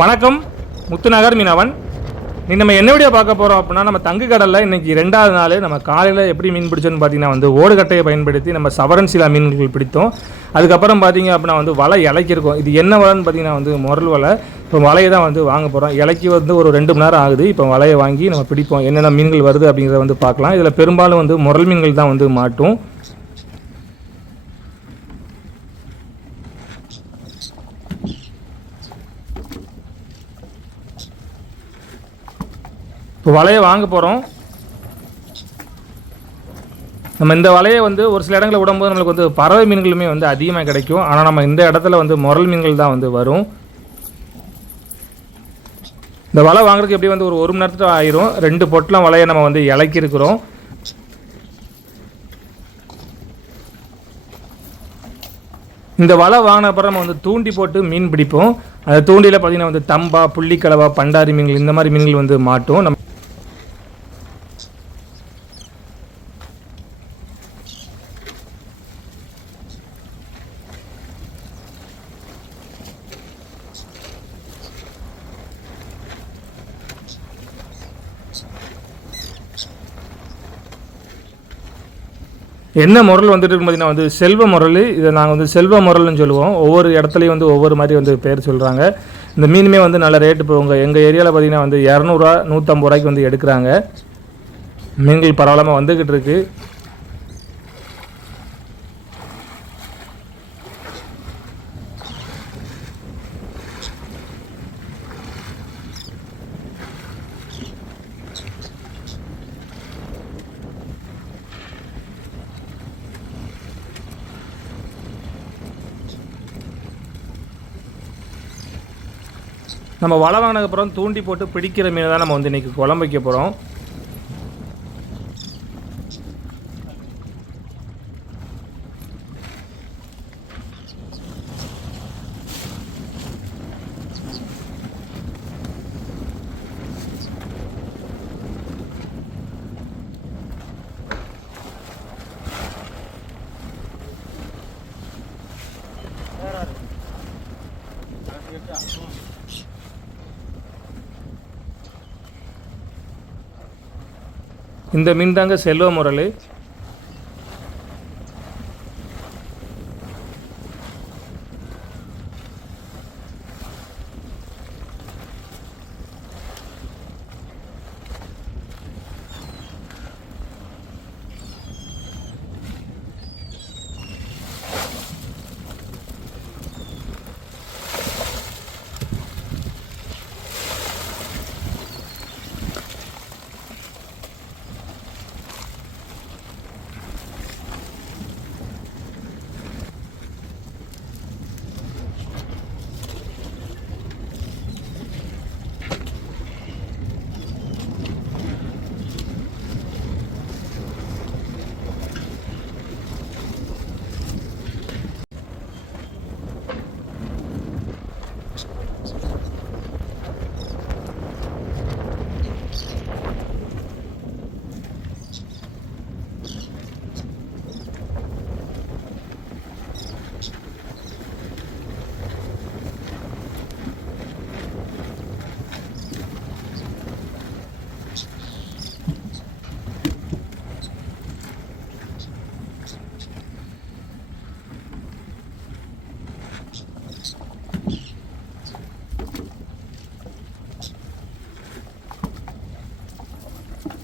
வணக்கம். முத்துநகர் மீனவன். நீ நம்ம என்ன வீடியோ பார்க்க போகிறோம் அப்படின்னா நம்ம தங்கு கடலில் இன்றைக்கி ரெண்டாவது நாள். நம்ம காலையில் எப்படி மீன் பிடிச்சோன்னு பார்த்தீங்கன்னா வந்து ஓடுகட்டையை பயன்படுத்தி நம்ம சவரன் சிலா மீன்கள் பிடித்தோம். அதுக்கப்புறம் பார்த்தீங்க அப்படின்னா வந்து வலை இலக்கிருக்கோம் இது என்ன வலைன்னு பார்த்தீங்கன்னா வந்து முரல் வலை. இப்போ வலையை தான் வந்து வாங்க போகிறோம் இலக்கி வந்து ஒரு ரெண்டு மணி நேரம் ஆகுது. இப்போ வலையை வாங்கி நம்ம பிடிப்போம். என்னென்ன மீன்கள் வருது அப்படிங்கிறத வந்து பார்க்கலாம். இதில் பெரும்பாலும் வந்து முரல் மீன்கள் தான் வந்து மாட்டும். இப்போ வலையை வாங்க போகிறோம் நம்ம இந்த வலையை வந்து ஒரு சில இடங்களில் விடும்போது நம்மளுக்கு வந்து பறவை மீன்களுமே வந்து அதிகமாக கிடைக்கும். ஆனால் நம்ம இந்த இடத்துல வந்து முரல் மீன்கள் தான் வந்து வரும். இந்த வலை வாங்குறதுக்கு எப்படி வந்து ஒரு ஒரு மணி நேரத்தில் ஆயிரும். ரெண்டு பொட்டலம் வலையை நம்ம வந்து இலக்கியிருக்கிறோம் இந்த வலை வாங்கின அப்புறம் நம்ம வந்து தூண்டி போட்டு மீன் பிடிப்போம். அந்த தூண்டியில் பார்த்தீங்கன்னா வந்து தம்பா புள்ளிக்கலவா பண்டாரி மீன்கள் இந்த மாதிரி மீன்கள் வந்து மாட்டும். நம்ம என்ன முரல் வந்துட்டு பார்த்தீங்கன்னா வந்து செல்வ முரல். இதை நாங்கள் வந்து செல்வ முரல்னு சொல்லுவோம். ஒவ்வொரு இடத்துலையும் வந்து ஒவ்வொரு மாதிரி வந்து பேர் சொல்கிறாங்க இந்த மீனுமே வந்து நல்ல ரேட்டு போகுங்க எங்கள் ஏரியாவில் பார்த்தீங்கன்னா வந்து இரநூறுவா நூற்றம்பது ரூபாய்க்கு வந்து எடுக்கிறாங்க. மீன்கள் பரவாயில்லாமல் வந்துக்கிட்டு இருக்குது நம்ம வலை வாங்கினதுக்கப்புறம் தூண்டி போட்டு பிடிக்கிற மீனை தான் நம்ம வந்து இன்றைக்கி குழம்பு வைக்க போகிறோம் இந்த மீன் தாங்க செல்வ முரளி.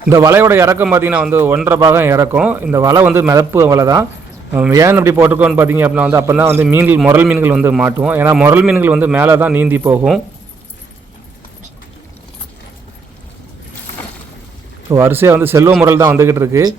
இந்த வலையோட இறக்கம் பார்த்தீங்கன்னா வந்து ஒன்றரை பாகம் இறக்கும். இந்த வலை வந்து மிதப்பு வலை தான் ஏன் இப்படி போட்டிருக்கோன்னு பார்த்தீங்க அப்படின்னா வந்து அப்போ தான் வந்து மீன்கள் முரல் மீன்கள் வந்து மாட்டுவோம். ஏன்னா முரல் மீன்கள் வந்து மேலே தான் நீந்தி போகும். ஸோ வரிசையாக வந்து செல்வ முரல் தான் வந்துக்கிட்டு இருக்குது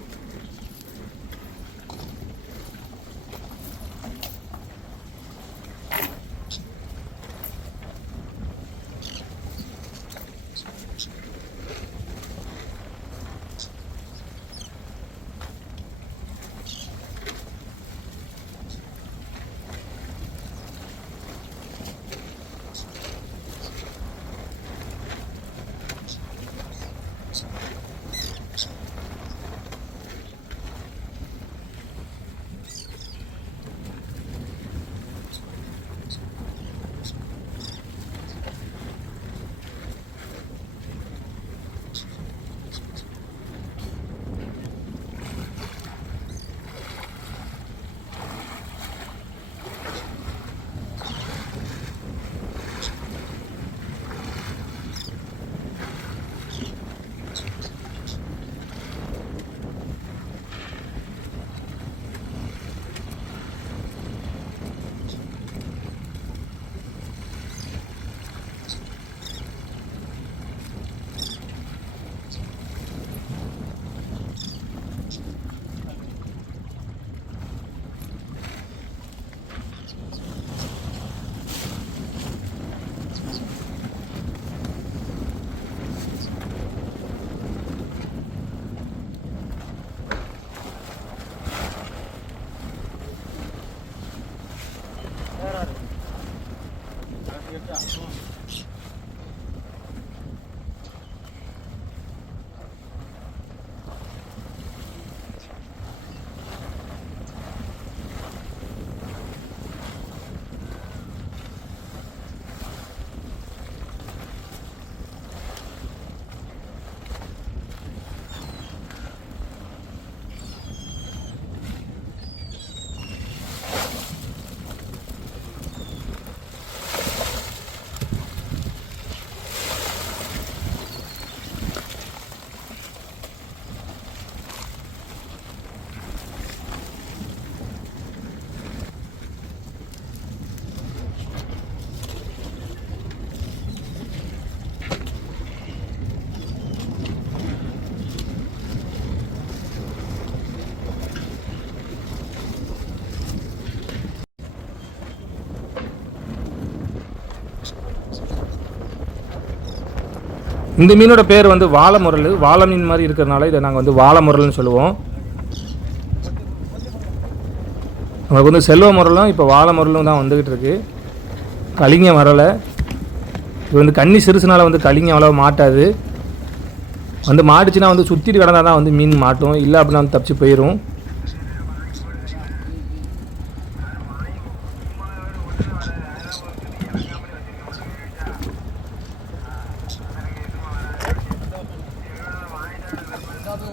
இந்த மீனோட பேர் வந்து வாழை முரல் வாழை மீன் மாதிரி இருக்கிறதுனால இதை நாங்கள் வந்து வாழை முரல்னு சொல்லுவோம். நமக்கு வந்து செல்வ முரலும் இப்போ வாழை முரலும் தான் வந்துக்கிட்டு இருக்கு. கலிங்க வரலை. இது வந்து கன்னி சிறுசுனால வந்து கலிங்க அவ்வளோ மாட்டாது. வந்து மாட்டுச்சுன்னா வந்து சுற்றிட்டு கிடந்தா தான் வந்து மீன் மாட்டும். இல்லை அப்படின்னா வந்து தப்பிச்சு போயிடும் ரெண்டு கட்டா எடுத்து கட்டி ஒரு ஜாக்குல கட்டு ஒரே கட்டு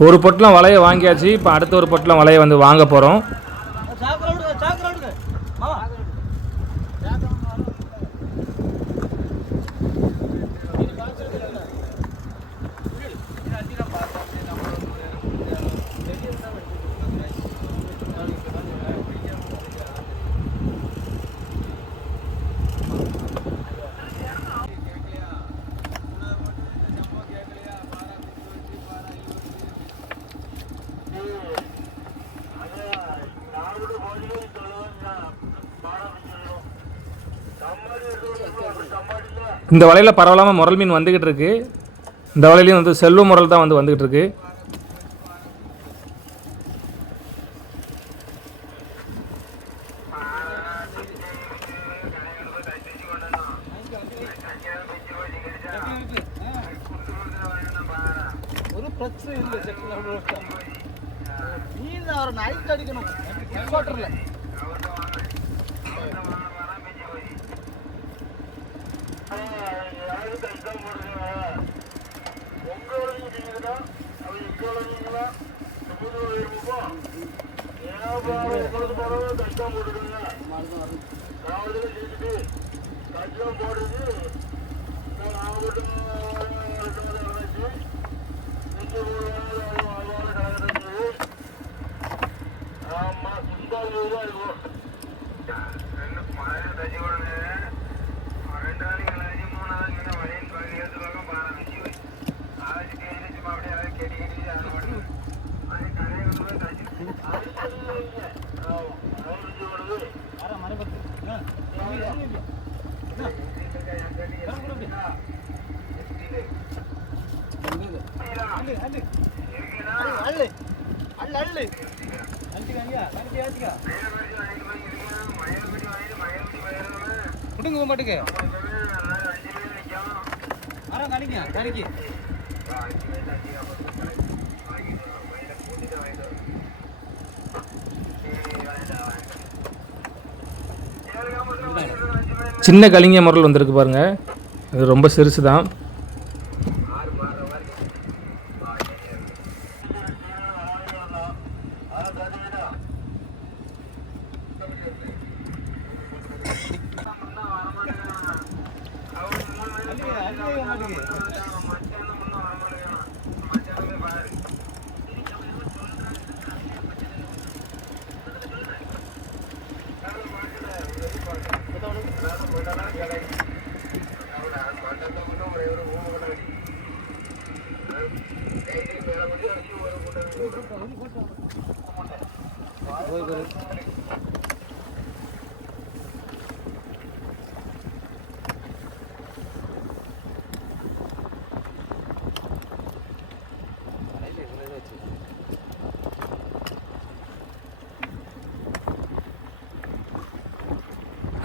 ஒரு பொட்டலம் வலையை வாங்கியாச்சு இப்போ அடுத்த ஒரு பொட்டலம் வலையை வந்து வாங்க போகிறோம் இந்த வலையில் பரவலாமல் முரல் மீன் வந்துக்கிட்டு இருக்கு. இந்த வலையிலையும் வந்து செல்வ முரல் தான் வந்து வந்துக்கிட்டு இருக்கு. பிரச்சனை இல்லை செட்டில் நீ தான் அவரை நைட் அடிக்கணும். ஆமா சுந்தாரி இருக்கும். ரெண்டு மழை தச்சு விடுங்க. இருக்கு மரம் கழிங்க கறிக்கு சின்ன கலிங்க முரல் வந்திருக்கு பாருங்க. அது ரொம்ப சிறுசு தான்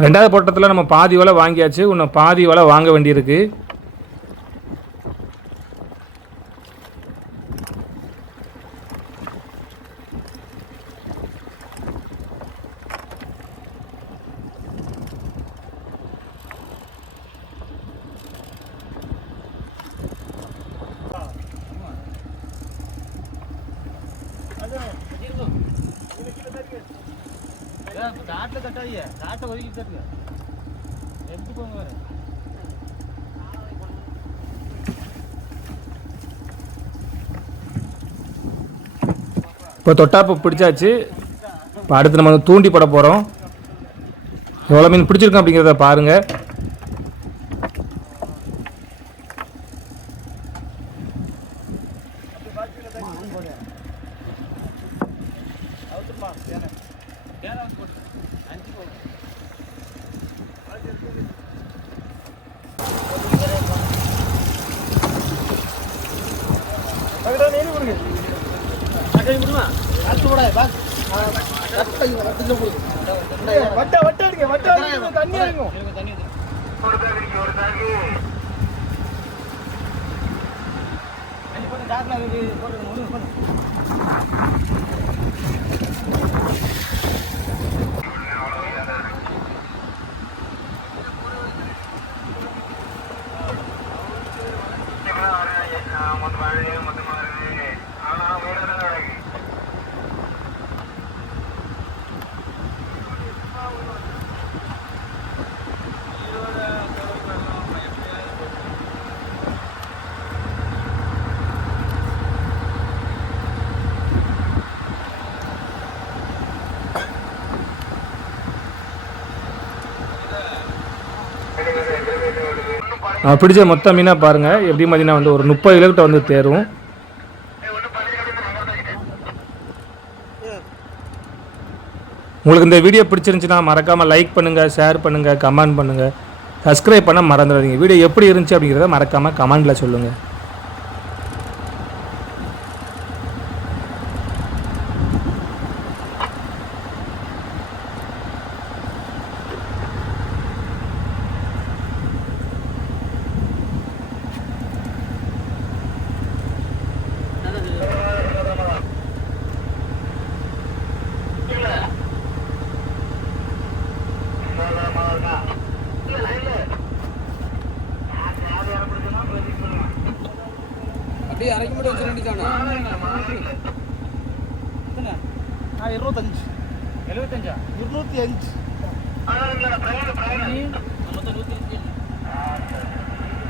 ரெண்டாவது போட்டத்தில் நம்ம பாதி வலை வாங்கியாச்சு. இன்னும் பாதி வலை வாங்க வேண்டியிருக்கு. காட்டுல காட்டை ஒதுக்கி தட்டுங்க எப்படி போங்க வேற இப்போ தொட்டாப்பு பிடிச்சாச்சு. இப்போ அடுத்து நம்ம தூண்டி போட போகிறோம் எவ்வளோ மீன் பிடிச்சிருக்கோம் அப்படிங்கிறத பாருங்கள் போட்டு காட்டுல போட்டு ஒன்று பண்ணு மொத்தம் மழை மொத்தமாக இருக்கு ஆனால் வீடு நடக்கு நான் பிடிச்ச மொத்த மீனாக பாருங்கள் எப்படி பார்த்தீங்கன்னா வந்து ஒரு முப்பது கிலோக்கிட்ட வந்து தேரும். உங்களுக்கு இந்த வீடியோ பிடிச்சிருந்துச்சுன்னா மறக்காமல் லைக் பண்ணுங்கள் ஷேர் பண்ணுங்கள் கமெண்ட் பண்ணுங்கள் சப்ஸ்கிரைப் பண்ண மறந்துடாதீங்க. வீடியோ எப்படி இருந்துச்சு அப்படிங்கிறத மறக்காமல் கமெண்டில் சொல்லுங்கள் அப்படியே அரைக்க மட்டும் வச்சு ரெண்டு ஆ இருபத்தஞ்சு. எழுபத்தஞ்சா இருநூத்தி அஞ்சு. மொத்தம் நூற்றி அஞ்சு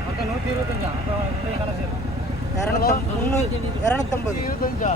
மொத்தம் நூற்றி இருபத்தஞ்சா இரநூத்தம்பது. இருபத்தஞ்சா?